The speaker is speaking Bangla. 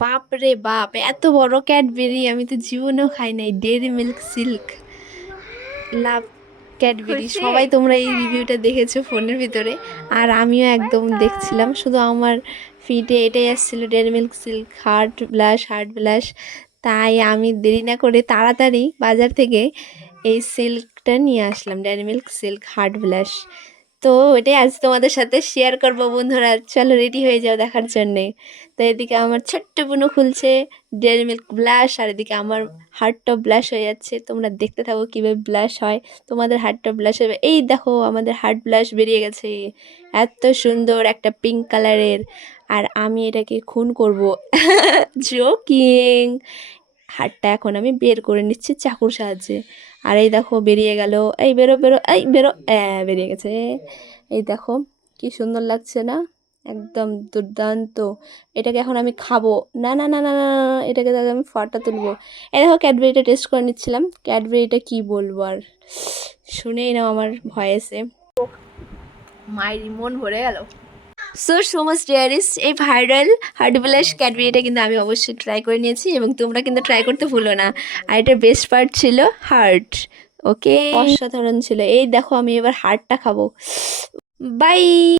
বাপ রে বাপ, এত বড় ক্যাডবেরি আমি তো জীবনেও খাই নাই। ডেয়ারি মিল্ক সিল্ক লাভ ক্যাডবেরি, খুশি। সবাই তোমরা এই রিভিউটা দেখেছো ফোনের ভিতরে, আর আমিও একদম দেখছিলাম, শুধু আমার ফিডে এটাই আসছিল, dairy Milk Silk Heart blush. তাই আমি দেরি না করে তাড়াতাড়ি বাজার থেকে এই সিল্কটা নিয়ে আসলাম, Dairy Milk Silk Heart Blush. তো এটাই আজ তোমাদের সাথে শেয়ার করবো বন্ধুরা, চলো রেডি হয়ে যাও দেখার জন্যে। তো এদিকে আমার ছোট্ট বুনু খুলছে ডেয়ারি মিল্ক ব্লাশ, আর এদিকে আমার হার্টটা ব্লাশ হয়ে যাচ্ছে। তোমরা দেখতে থাকো কীভাবে ব্লাশ হয়, তোমাদের হার্টটা ব্লাশ হবে। এই দেখো আমাদের হার্ট ব্লাশ বেরিয়ে গেছে, এত সুন্দর একটা পিঙ্ক কালারের। আর আমি এটাকে খুন করব, জোকিং। হাড়টা এখন আমি বের করে নিচ্ছি চাকুর সাহায্যে। আর এই দেখো বেরিয়ে গেল, এই বেরো বেরো, এই বেরো, বেরিয়ে গেছে। এই দেখো কি সুন্দর লাগছে না, একদম দুর্দান্ত। এটাকে এখন আমি খাবো, না না না না না না, এটাকে দেখো আমি ফটো তুলবো। এই দেখো ক্যাডবেরিটা টেস্ট করে নিচ্ছিলাম, ক্যাডবেরিটা কি বলবো আর, শুনেই নাও আমার ভয়েসে মায়ের মন ভরে গেল। সো মাচ ডিয়ারিস, এই ভাইরাল হার্ট ব্লাশ ক্যাডবেরিটা কিন্তু আমি অবশ্যই ট্রাই করে নিয়েছি, এবং তোমরা কিন্তু ট্রাই করতে ভুলো না। আর এটার বেস্ট পার্ট ছিল হার্ট, ওকে, অসাধারণ ছিল। এই দেখো আমি এবার হার্টটা খাবো। বাই।